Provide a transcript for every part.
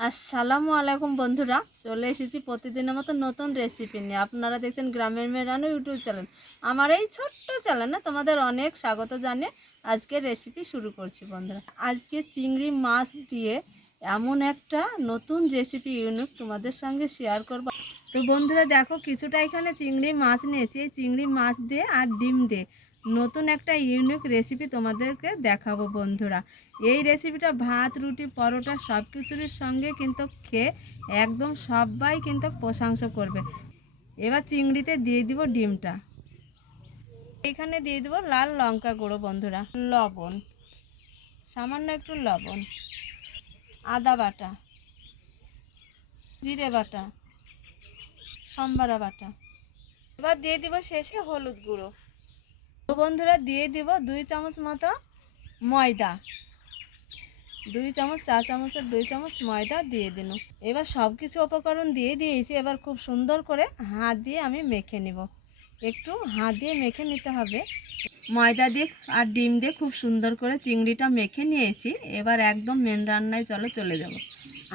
আসসালামু আলাইকুম বন্ধুরা, চলে এসেছি প্রতিদিনের মতো নতুন রেসিপি নিয়ে। আপনারা দেখছেন গ্রামের মেয়ে রানু ইউটিউব চ্যানেল। আমার এই ছোট্ট চ্যানেলে তোমাদের অনেক স্বাগত জানিয়ে আজকে রেসিপি শুরু করছি বন্ধুরা। আজকে চিংড়ি মাছ দিয়ে এমন একটা নতুন রেসিপি ইউনিক তোমাদের সঙ্গে শেয়ার করব। তো বন্ধুরা দেখো, কিছুটা এখানে চিংড়ি মাছ নিয়েছি। এই চিংড়ি মাছ দিয়ে আর ডিম দিয়ে নতুন একটা ইউনিক রেসিপি তোমাদেরকে দেখাবো বন্ধুরা। এই রেসিপিটা ভাত, রুটি, পরোটা সব কিছুর সঙ্গে কিন্তু খেয়ে একদম সবাই কিন্তু প্রশংসা করবে। এবার চিংড়িতে দিয়ে দিব ডিমটা। এখানে দিয়ে দেবো লাল লঙ্কা গুঁড়ো বন্ধুরা, লবণ, সামান্য একটু লবণ, আদা বাটা, জিরে বাটা, সম্বারা বাটা। এবার দিয়ে দিব শেষে হলুদ গুঁড়ো। তো বন্ধুরা দিয়ে দিব 2 চামচ মতো ময়দা, 2 চামচ, 4 চামচের 2 চামচ ময়দা দিয়ে দিন। এবার সব কিছু উপকরণ দিয়ে দিয়েছি। এবার খুব সুন্দর করে হাত দিয়ে আমি মেখে নেব। একটু হাত দিয়ে মেখে নিতে হবে। ময়দা দিয়ে আর ডিম দিয়ে খুব সুন্দর করে চিংড়িটা মেখে নিয়েছি। এবার একদম মেন রান্নায় চলে যাব।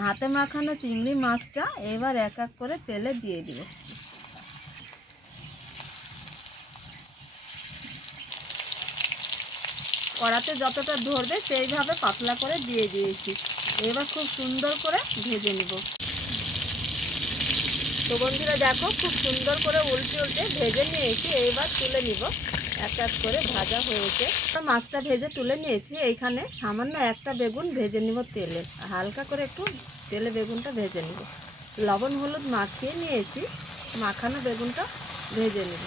হাতে মাখানো চিংড়ি মাছটা এবার এক এক করে তেলে দিয়ে দিব। কড়াতে যতটা ধরবে সেইভাবে পাতলা করে দিয়ে দিয়েছি। এবার খুব সুন্দর করে ভেজে নেব। তো বন্ধুরা দেখো, খুব সুন্দর করে উল্টে উল্টে ভেজে নিয়েছি। এবার তুলে নিব। এক এক করে ভাজা হয়েছে। মাছটা ভেজে তুলে নিয়েছি। এইখানে সামান্য একটা বেগুন ভেজে নিব তেলে, হালকা করে একটু তেলে বেগুনটা ভেজে নিব। লবণ হলুদ মাখিয়ে নিয়েছি। মাখানো বেগুনটা ভেজে নেব।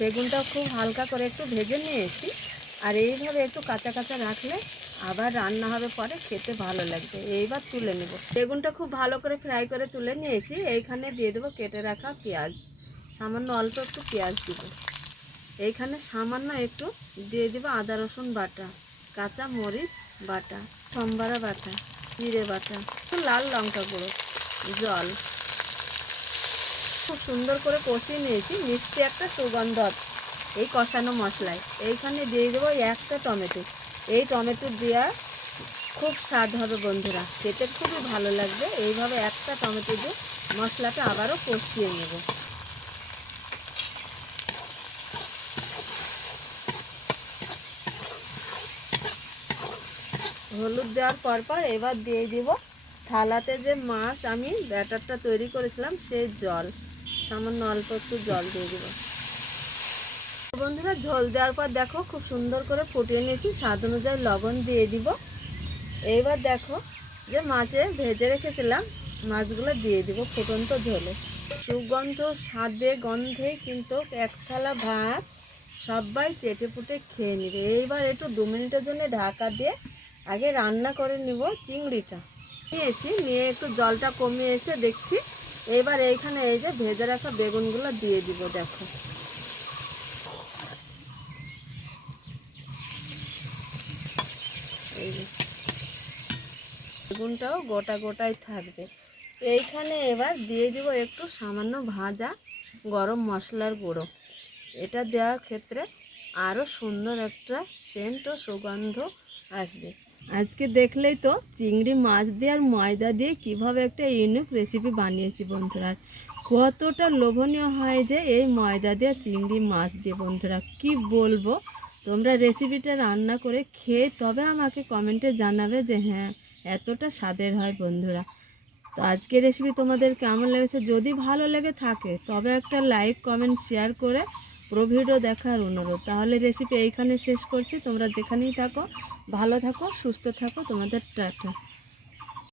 বেগুনটা খুব হালকা করে একটু ভেজে নিয়েছি। আর এইভাবে একটু কাঁচা কাঁচা রাখলে আবার রান্না হবে, পরে খেতে ভালো লাগবে। এইবার তুলে নেব। বেগুনটা খুব ভালো করে ফ্রাই করে তুলে নিয়েছি। এইখানে দিয়ে দেবো কেটে রাখা পেঁয়াজ, সামান্য অল্প একটু পেঁয়াজ দিব। এইখানে সামান্য একটু দিয়ে দেব আদা রসুন বাটা, কাঁচা মরিচ বাটা, সম্বারা বাটা, জিরে বাটা, লাল লঙ্কা গুঁড়ো, জল। খুব সুন্দর করে কষিয়ে নিয়েছি। মিষ্টি একটা সুগন্ধ এই কষানো মশলায়। এইখানে দিয়ে দেবো একটা টমেটো। এই টমেটো দেওয়া খুব স্বাদ হবে বন্ধুরা, খেতে খুবই ভালো লাগবে। এইভাবে একটা টমেটো দিয়ে মশলাটা আবারও কষিয়ে নেব। হলুদ দেওয়ার পর এবার দিয়ে দিব থালাতে যে মাছ আমি ব্যাটারটা তৈরি করেছিলাম সেই জল, সামান্য অল্প একটু জল দিয়ে দিব। বন্ধুরা ঝোল দেওয়ার পর দেখো খুব সুন্দর করে ফুটিয়ে নিয়েছি। স্বাদ অনুযায়ী লবণ দিয়ে দিব। এইবার দেখো যে মাছে ভেজে রেখেছিলাম মাছগুলো দিয়ে দিব ফুটন্ত ঝোলে। সুগন্ধ স্বাদে গন্ধে কিন্তু এক থালা ভাত সবাই চেটে পুটে খেয়ে নেবে। এইবার একটু 2 মিনিটের জন্য ঢাকা দিয়ে আগে রান্না করে নিব। চিংড়িটা নিয়ে একটু জলটা কমিয়ে এসে দেখছি। এবার এইখানে এই যে ভেজে রাখা বেগুনগুলো দিয়ে দিব। দেখো এই যে বেগুনটাও গোটা গোটাই থাকবে। এইখানে এবার দিয়ে দিব একটু সামান্য ভাজা গরম মশলার গুঁড়ো। এটা দেওয়ার ক্ষেত্রে আরও সুন্দর একটা সেন্ট ও সুগন্ধ আসবে। আজকে দেখলেই তো চিংড়ি মাছ দিয়ে আর ময়দা দিয়ে কিভাবে একটা ইউনিক রেসিপি বানিয়েছি বন্ধুরা। কতটা লোভনীয় হয় যে এই ময়দা দিয়ে চিংড়ি মাছ দিয়ে বন্ধুরা, কি বলবো। তোমরা রেসিপিটা রান্না করে খেয়ে তবে আমাকে কমেন্টে জানাবে যে হ্যাঁ এতটা স্বাদের হয় বন্ধুরা। তো আজকের রেসিপি তোমাদের কেমন লেগেছে, যদি ভালো লেগে থাকে তবে একটা লাইক কমেন্ট শেয়ার করে পুরো ভিডিও দেখার অনুরোধ। তাহলে রেসিপি এইখানে শেষ করছি। তোমরা যেখানেই থাকো ভালো থাকো, সুস্থ থাকো। তোমাদের টাটা।